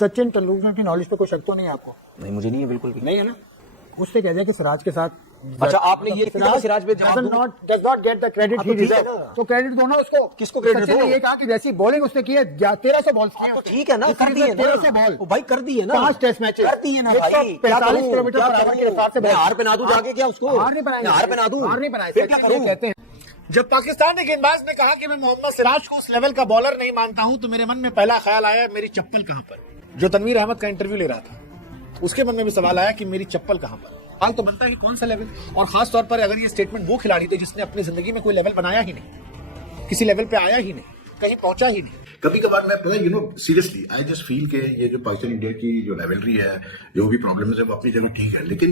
सचिन तेंदुलकर की नॉलेज पे कोई शक तो नहीं है आपको? नहीं, मुझे नहीं है, बिल्कुल भी नहीं है ना। उससे कह दिया कि सिराज के साथ अच्छा आपने ये सिराज पे जवाब does not get the credit he deserve, तो क्रेडिट दो ना उसको। किसको क्रेडिट दो? ये कहा कि जैसी बॉलिंग उसने की है 1300 बॉल्स की है, तो ठीक है ना, कर दी है ना 1300 बॉल। ओ भाई कर दी है ना, 5 टेस्ट मैचेस कर दी है ना भाई। 45 किलोमीटर पर आवर की रफ्तार से मैं हार पे ना दूं जाके, क्या उसको हार नहीं बनाएंगे, हार पे ना दूं, हार नहीं बनाए, फिर क्या करूं? कहते हैं जब पाकिस्तानी गेंदबाज ने कहा कि मैं मोहम्मद सिराज को उस लेवल का बॉलर नहीं मानता हूं, तो मेरे मन में पहला ख्याल आया मेरी चप्पल कहां पर। जो तनवीर अहमद का इंटरव्यू ले रहा था उसके मन में भी सवाल आया कि मेरी चप्पल कहां पर। हाल तो बनता है कि कौन सा लेवल, और खास तौर पर अगर ये स्टेटमेंट वो खिलाड़ी थे जिसने अपनी जिंदगी में कोई लेवल बनाया ही नहीं, किसी लेवल पे आया ही नहीं, कहीं पहुंचा ही नहीं। कभी कभार मैं पता सीरियसली आई जस्ट फील के ये जो पाकिस्तान इंडिया की जो लेवलरी है, जो भी प्रॉब्लम्स है वो अपनी जगह ठीक है, लेकिन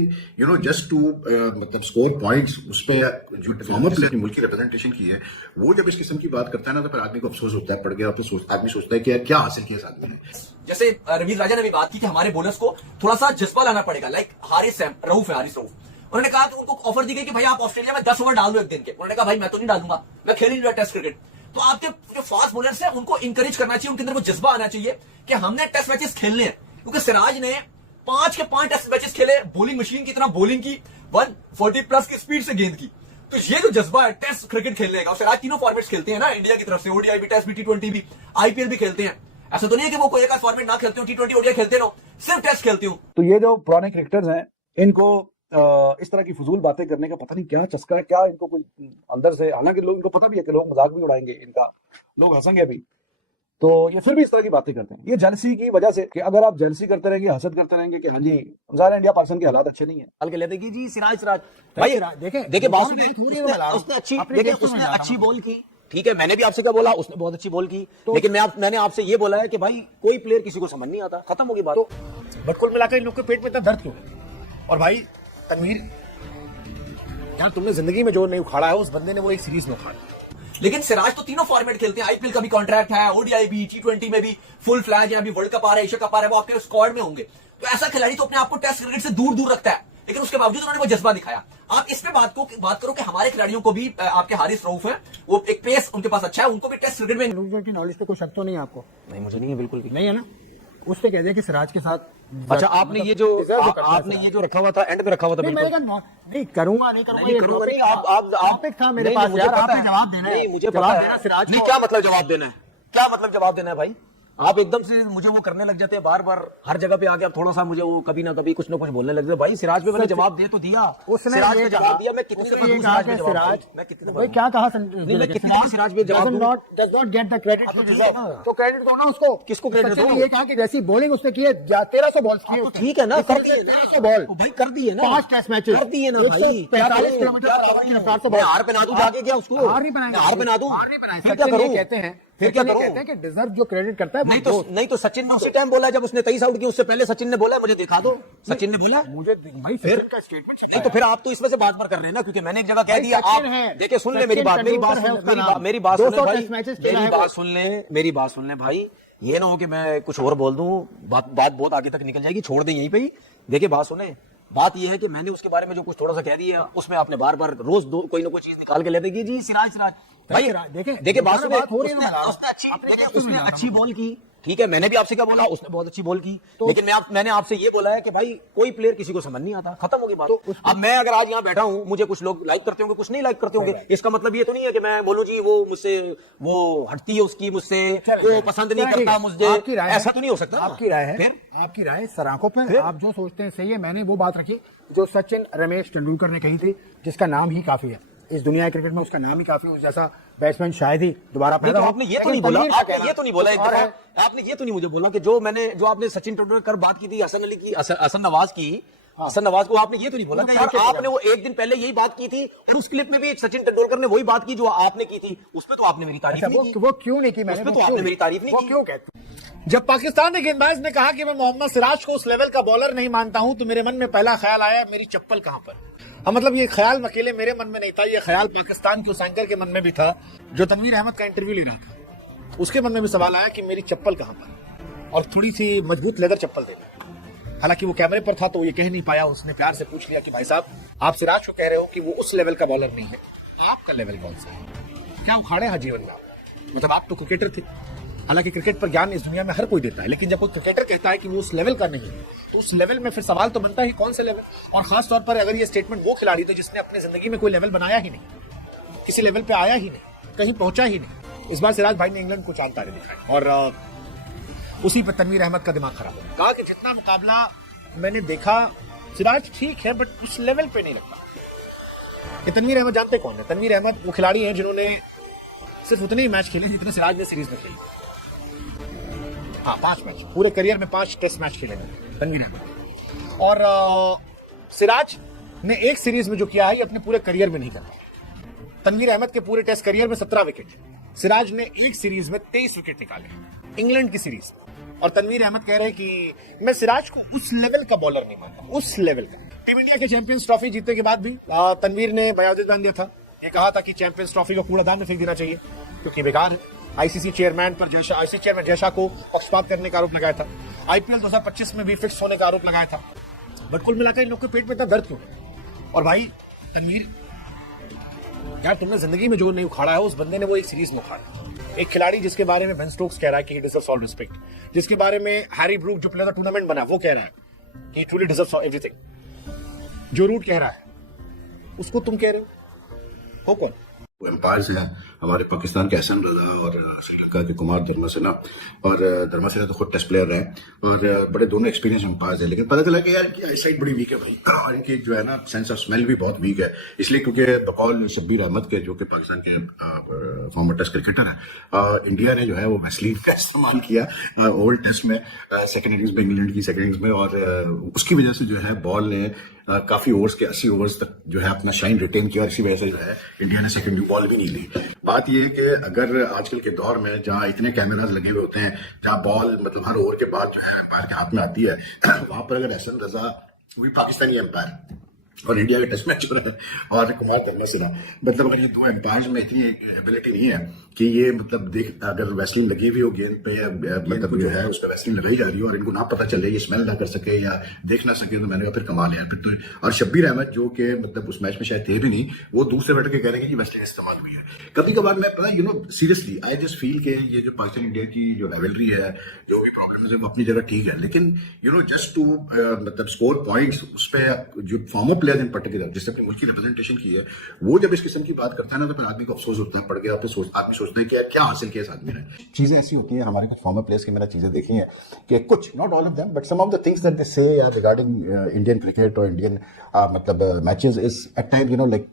जस्ट टू मतलब स्कोर पॉइंट्स उस पे जो परफॉर्मेंस अपने मुल्क की रिप्रेजेंटेशन की है, वो जब इस किस्म की बात करता है ना, तो फिर आदमी को अफसोस होता है, पढ़ गया तो आदमी सोचता है कि यार क्या हासिल किया इस आदमी ने। जैसे रवीज राजा ने भी बात की कि हमारे बॉलर्स को थोड़ा सा जज्बा लाना पड़ेगा, लाइक हारिस रऊफ उन्होंने कहा कि उनको ऑफर दी गई कि भाई आप ऑस्ट्रेलिया में 10 ओवर डाल दो एक दिन के। उन्होंने कहा भाई मैं तो नहीं डालूंगा, मैं खेल नहीं रहा टेस्ट क्रिकेट। तो आपके जो फास्ट बॉलर्स हैं उनको इंकरेज करना चाहिए, उनके अंदर वो जज्बा आना चाहिए कि हमने टेस्ट मैचेस खेलने हैं, क्योंकि सिराज ने 5 के 5 टेस्ट मैचेस खेले, बॉलिंग मशीन की तरह बॉलिंग की, 140 प्लस की स्पीड से गेंद की। तो ये जो जज्बा है टेस्ट क्रिकेट खेलने का, सिराज तीनों फॉर्मेट्स खेलते हैं ना इंडिया की तरफ से, ओडीआई भी, टेस्ट भी, टी20 भी, आईपीएल भी खेलते हैं। ऐसा तो नहीं है कि वो कोई एक फॉर्मेट ना खेलते हो, टी20 ओडीआई खेलते रहो, सिर्फ टेस्ट खेलते हो। तो ये जो पुराने क्रिकेटर्स हैं इनको इस तरह की फजूल बातें करने का पता नहीं क्या चस्का है, क्या इनको कोई अंदर से, हालांकि लोग इनको पता भी है कि लोग मजाक भी उड़ाएंगे इनका, लोग हंसेंगे अभी, तो ये फिर भी इस तरह की बातें करते हैं। ये जेलसी की वजह से कि अगर आप जेलसी करते रहेंगे, हसद करते रहेंगे कि हाँ जी ज़ाहिर इंडिया पाकिस्तान के हालात अच्छे नहीं है, हल्के लेते कि जी सिराज भाई देखिए बात उसने अच्छी बॉल की, ठीक है, मैंने भी आपसे क्या बोला, उसने बहुत अच्छी बॉल की, लेकिन मैंने आपसे ये बोला है कि भाई कोई प्लेयर किसी को समझ नहीं आता, खत्म होगी बात। बट कुल मिलाकर इन लोग के पेट में इतना दर्द क्यों है? और भाई तनवीर यार, तुमने जिंदगी में जो नहीं उखाड़ा है उस बंदे ने वो एक सीरीज में उखाड़ा। लेकिन सिराज तो तीनों फॉर्मेट खेलते हैं, आईपीएल का भी कॉन्ट्रैक्ट है, ओडीआई भी, टी20 में भी फुल फ्लैग है, अभी वर्ल्ड कप आ रहा है, एशिया कप आ रहा है, वो आपके स्क्वाड में होंगे। तो ऐसा खिलाड़ी तो अपने आप को टेस्ट क्रिकेट से दूर दूर रखता है, लेकिन उसके बावजूद उन्होंने वो जज्बा दिखाया। आप इस पे बात करो कि हमारे खिलाड़ियों को भी, आपके हारिस रऊफ है, वो एक पेस उनके पास अच्छा है, उनको भी टेस्ट क्रिकेट में तेंदुलकर की नॉलेज पे कोई शक तो नहीं है आपको? नहीं, मुझे नहीं है, बिल्कुल भी नहीं है ना। उससे कह दिया कि सिराज के साथ अच्छा आपने ये जो रखा हुआ था, एंड पे रखा हुआ था, नहीं करूंगा नहीं आप था मेरे पास यार, आपने जवाब देना है। नहीं, मुझे पता है सिराज नहीं, क्या मतलब जवाब देना है, क्या मतलब जवाब देना है भाई? आप एकदम से मुझे वो करने लग जाते हैं, बार बार हर जगह पे आके आप थोड़ा सा मुझे वो कभी ना कभी कुछ ना कुछ बोलने लग जाते। भाई सिराज पे मैंने जवाब दे तो दिया, उसने सिराज पे जवाब दिया, मैं कितनी दफा सिराज पे जवाब दिया, मैं कितनी दफा क्या कहा, कितनी सिराज पे जवाब दूं? Does not get the credit he deserve, तो क्रेडिट दो ना उसको। किसको क्रेडिट दो? ये कहा कि जैसी बॉलिंग उसने की है 1300 बॉल्स की है, तो ठीक है ना, कर दी है 1300 बॉल भाई, कर दी है ना, 5 टेस्ट मैचेस कर दी है ना भाई, 45 किलोमीटर पर आवर की रफ्तार से। मैं हार पे ना दूं जाके, क्या उसको हार नहीं बनाएंगे, हार पे ना दूं, हार नहीं बनाएंगे, फिर क्या करूं? कहते हैं, फिर क्या करूं? कहते हैं कि डिजर्व जो क्रेडिट करता है नहीं तो सचिन ने उसी टाइम बोला है जब उसने 23 आउट की, उससे पहले सचिन ने बोला है, मुझे दिखा दो, सचिन ने बोला मुझे भाई फिर का स्टेटमेंट नहीं, तो फिर आप तो इसमें से बात कर रहे हैं ना, क्योंकि मैंने एक जगह कह दिया। आप देखिए, सुन ले मेरी बात, मेरी बात सुन ले भाई, ये ना हो कि मैं कुछ और बोल दूं, बात बहुत आगे तक निकल जाएगी, छोड़ दें यहीं पे ही। देखिए बात सुने, बात यह है कि मैंने उसके बारे में जो कुछ थोड़ा सा कह दिया, उसमें आपने बार बार रोज कोई ना कोई चीज निकाल के ले देगी जी सिराज भाई। देखिए बात सुने, उसने अच्छी बॉल की, ठीक है, मैंने भी आपसे क्या बोला, उसने बहुत अच्छी बॉल की, लेकिन मैंने आपसे ये बोला है कि भाई कोई प्लेयर किसी को समझ नहीं आता, खत्म होगी बात। अब मैं अगर आज यहाँ बैठा हूँ, मुझे कुछ लोग लाइक करते होंगे, कुछ नहीं लाइक करते होंगे, इसका मतलब ये तो नहीं है कि मैं बोलूँ जी वो मुझसे वो हटती है, उसकी मुझसे वो पसंद नहीं करता मुझे, ऐसा तो नहीं हो सकता। आपकी राय है, फिर आपकी राय सराखों पे, आप जो सोचते हैं सही है। मैंने वो बात रखी जो सचिन रमेश तेंदुलकर ने कही थी, जिसका नाम ही काफी है इस दुनिया क्रिकेट में, उसका नाम ही काफी, उस जैसा बैट्समैन शायद ही दोबारा पैदा हो। आपने ये तो नहीं बोला, आपने ये तो नहीं बोला, आपने ये तो नहीं मुझे बोला कि जो आपने सचिन तेंदुलकर बात की थी, हसन अली की, हसन नवाज की, हसन नवाज को आपने ये तो नहीं बोला कि यार आपने वो एक दिन पहले यही बात की थी, और उस क्लिप में भी सचिन तेंदुलकर ने वही बात की जो आपने की थी, उसमें तो आपने मेरी तारीफ नहीं की। वो क्यों नहीं की? मैंने उसमें तो आपने मेरी तारीफ नहीं की। क्यों कहते? जब पाकिस्तानी गेंदबाज ने कहा कि मैं मोहम्मद सिराज को उस लेवल का बॉलर नहीं मानता हूं, तो मेरे मन में पहला ख्याल आया मेरी चप्पल कहां पर। मतलब ये ख्याल अकेले मेरे मन में नहीं था, ये ख्याल पाकिस्तान के उस एंकर के मन में भी था जो तनवीर अहमद का इंटरव्यू ले रहा था। उसके मन में भी सवाल आया कि मेरी चप्पल कहां पर, और थोड़ी सी मजबूत लेदर चप्पल देना। हालांकि वो कैमरे पर था तो ये कह नहीं पाया, उसने प्यार से पूछ लिया कि भाई साहब, आप सिराज को कह रहे हो कि वो उस लेवल का बॉलर नहीं है, आपका लेवल कौन सा है? क्या उखाड़े हैं जीवन में? मतलब आप तो क्रिकेटर थे, हालांकि क्रिकेट पर ज्ञान इस दुनिया में हर कोई देता है, लेकिन जब कोई क्रिकेटर कहता है कि वो उस लेवल का नहीं है, तो उस लेवल में फिर सवाल तो बनता है कौन से लेवल। और खास तौर पर अगर ये स्टेटमेंट वो खिलाड़ी तो जिसने अपनी जिंदगी में कोई लेवल बनाया ही नहीं, किसी लेवल पे आया ही नहीं, कहीं पहुंचा ही नहीं। इस बार सिराज भाई ने इंग्लैंड को चांद तारे दिखाए और उसी पर तनवीर अहमद का दिमाग खराब हो गया। कहा कि जितना मुकाबला मैंने देखा, सिराज ठीक है बट उस लेवल पे नहीं लगता। ये तनवीर अहमद जानते कौन है? तनवीर अहमद वो खिलाड़ी हैं जिन्होंने सिर्फ उतने ही मैच खेले जितने सिराज ने सीरीज में खेले। हाँ, 5 मैच, पूरे करियर में 5 टेस्ट मैच खेले तनवीर अहमद। और सिराज ने एक सीरीज में जो किया है ये अपने पूरे करियर में नहीं करा। तनवीर अहमद के पूरे टेस्ट करियर में 17 विकेट, सिराज ने एक सीरीज में 23 विकेट निकाले, इंग्लैंड की सीरीज। और तनवीर अहमद कह रहे हैं कि मैं सिराज को उस लेवल का बॉलर नहीं मानता, उस लेवल का। टीम इंडिया के चैंपियंस ट्रॉफी जीतने के बाद भी तनवीर ने बयान बांध दिया था, ये कहा था कि चैंपियंस ट्रॉफी को कूड़ादान में फेंक देना चाहिए क्योंकि बेकार है। आईसीसी चेयरमैन जयशाह को पक्षपात करने का आरोप लगाया था। आईपीएल 2025 में भी फिक्स होने का आरोप लगाया था। बट कुल मिलाकर इन लोग के पेट में इतना दर्द क्यों है? और भाई तनवीर यार, तुमने जिंदगी में जो नहीं उखाड़ा है उस बंदे ने वो एक सीरीज में उखाड़ा। एक खिलाड़ी जिसके बारे में बेन स्टोक्स कह रहा है कि ही डिजर्व्स ऑल रिस्पेक्ट, जिसके बारे में हैरी ब्रूक जो प्लेयर टूर्नामेंट बना वो कह रहा है कि ट्रूली डिजर्व्स एवरीथिंग, जो रूट कह रहा है उसको तुम कह रहे हो कौन? एम्पायर्स हैं हमारे पाकिस्तान के एहसन रजा और श्रीलंका के कुमार धर्मसेना। और धर्मसेना तो खुद टेस्ट प्लेयर रहे और बड़े दोनों एक्सपीरियंस एम्पायर्स है, लेकिन पता चला कि यार इनकी आईसाइट बड़ी वीक है भाई, और इनकी जो है ना सेंस ऑफ स्मेल भी बहुत वीक है। इसलिए क्योंकि बकौल शब्बीर अहमद के, जो कि पाकिस्तान के फॉर्मर टेस्ट क्रिकेटर है, इंडिया ने जो है वो वैसलीन का इस्तेमाल किया ओल्ड टेस्ट में, सेकेंड इनिंग्स में, इंग्लैंड की सेकेंड इनिंग्स में, और उसकी वजह से जो है बॉल ने काफी ओवर्स के 80 ओवर्स तक जो है अपना शाइन रिटेन किया, और इसी वजह से जो है इंडिया ने सेकेंडरी बॉल भी नहीं ली। बात यह है कि अगर आजकल के दौर में जहां इतने कैमरास लगे हुए होते हैं, जहां बॉल मतलब हर ओवर के बाद जो है एम्पायर के हाथ में आती है, वहां पर अगर एहसन रजा, वही पाकिस्तानी एम्पायर, और इंडिया का टेस्ट मैच हो रहा है और कुमार धर्मसेना, मतलब अगर ये दो एम्पायर्स में इतनी एबिलिटी नहीं है कि ये मतलब देख, अगर वैसलीन लगी हुई हो गेंद पे या मतलब जो है उस पर वैसलीन लगाई जा रही हो और इनको ना पता चले, ये स्मेल ना कर सके या देख ना सके, तो मैंने कहा फिर कमाल है फिर तो। और शब्बीर अहमद जो कि मतलब उस मैच में शायद थे भी नहीं, वो दूसरे बैठ के कह रहे हैं कि वैसलीन इस्तेमाल हुई है। कभी कभार मैं पता सीरियसली आई जस्ट फील के ये जो पाकिस्तान इंडिया की जो राइवलरी है, जो भी प्रॉब्लम है वो अपनी जगह ठीक है, लेकिन जस्ट टू मतलब स्कोर पॉइंट्स, उस पर जो फॉर्मर प्लेयर इन पर्टिकुलर जिसने अपनी मुल्क की रिप्रेजेंटेशन की है, वो जब इस किस्म की बात करता है ना, तो फिर आदमी को अफसोस होता है, पड़ गया आदमी सोचता है कि यार क्या हासिल किया इस आदमी ने। चीजें ऐसी होती हैं, हमारे कुछ फॉर्मर प्लेयर्स की मैंने चीजें देखी हैं कि कुछ, not all of them, but some of the things that they say regarding Indian cricket और इंडियन मतलब matches is at time like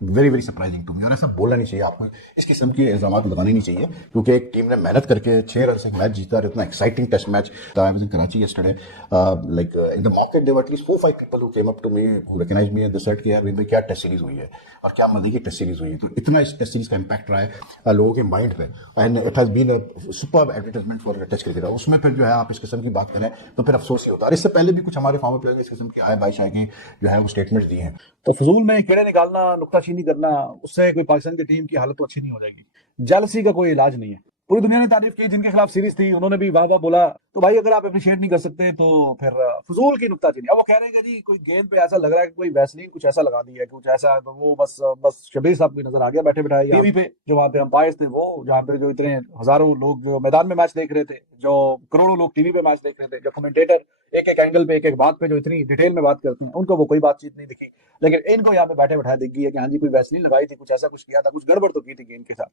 very very surprising to me. और ऐसा बोलना नहीं चाहिए, आपको इस किस्म के इल्जाम लगाने नहीं चाहिए, क्योंकि एक टीम ने मेहनत करके 6 रन से एक मैच जीता और इतना exciting test match. I was in Karachi yesterday, like in the market there were at least 4-5 people who came up to me who recognised me and they said कि यार भाई क्या टेस्ट सीरीज हुई है और क्या मजे की टेस्ट सीरीज हुई है। तो इतना इस टेस्ट सीरीज का इंपैक्ट रहा है लोगों के माइंड पे, and it has been a superb advertisement for test cricket. उसमें फिर जो है आप इस किस्म की बात करें तो फिर अफसोस ही होता है। इससे पहले भी कुछ हमारे फॉर्मर प्लेयर ने इस किस्म की आय बाइश की जो है वो स्टेटमेंट दिए हैं। तो फजूल में कीड़े निकालना, नुक्ताचीनी करना, उससे कोई पाकिस्तान की टीम की हालत तो अच्छी नहीं हो जाएगी। जेलसी का कोई इलाज नहीं है। पूरी दुनिया ने तारीफ की, जिनके खिलाफ सीरीज थी उन्होंने भी वाह वाह बोला। तो भाई अगर आप अप्रिशिएट नहीं कर सकते तो फिर फजूल की नुक्ताचीनी। अब वो कह रहे हैं कि जी कोई गेंद पे ऐसा लग रहा है कि कोई वैसलीन कुछ ऐसा लगा दिया है, कुछ ऐसा, तो वो बस शबीर साहब की नजर आ गया बैठे बैठाए टीवी पे, जो वहां पे अंपायर्स थे, वो जहाँ पे जो इतने हजारों लोग जो मैदान में मैच देख रहे थे, जो करोड़ों लोग टीवी पे मैच देख रहे थे, जो कमेंटेटर एक एक एंगल पे एक एक बात पे जो इतनी डिटेल में बात करते हैं, उनको वो कोई बातचीत नहीं दिखी। लेकिन इनको यहाँ पे बैठे बैठाए दिख गई है कि हाँ जी कोई वैसलीन लगाई थी, कुछ ऐसा कुछ किया था, कुछ गड़बड़ तो की थी गेंद के साथ।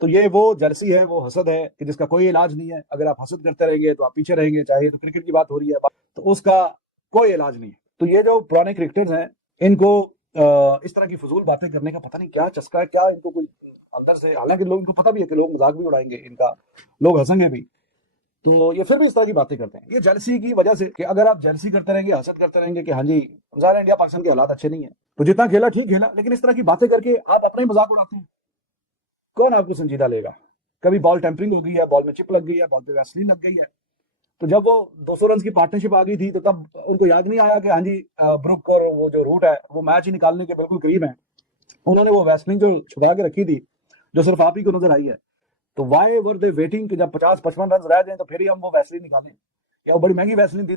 तो ये वो जर्सी है, वो हसद है कि जिसका कोई इलाज नहीं है। अगर आप हसद करते रहेंगे तो आप पीछे रहेंगे, चाहे तो क्रिकेट की बात हो रही है तो उसका कोई इलाज नहीं है। तो ये जो पुराने क्रिकेटर्स हैं, इनको इस तरह की फजूल बातें करने का पता नहीं क्या चस्का है, क्या इनको कोई अंदर से, हालांकि लोगों को पता भी है कि लोग मजाक भी उड़ाएंगे इनका, लोग हंसेंगे भी, तो ये फिर भी इस तरह की बातें करते हैं। ये जेलसी की वजह से कि अगर आप जेलसी करते रहेंगे, हसद करते रहेंगे कि हाँ जी ज़ाहिर इंडिया पाकिस्तान के हालात अच्छे नहीं है, तो जितना खेला ठीक खेला, लेकिन इस तरह की बातें करके आप अपना ही मजाक उड़ाते हैं, कौन आपको संजीदा लेगा। कभी बॉल टेम्परिंग हो गई है, बॉल में चिप लग गई है, बॉल पे वैसलीन लग गई है। तो जब वो 200 रन की पार्टनरशिप आ गई थी तो तब उनको याद नहीं आया कि हाँ जी ब्रुक और वो जो रूट है वो मैच ही निकालने के बिल्कुल करीब है, उन्होंने वो वैसलीन जो छुपा के रखी थी जो सिर्फ आप ही को नजर आई है। तो वाई वर दे वेटिंग कि जब 50-55 रन रह जाए तो फिर ही हम वो वैसलीन निकालें, या वो बड़ी महंगी वैसलीन थी तो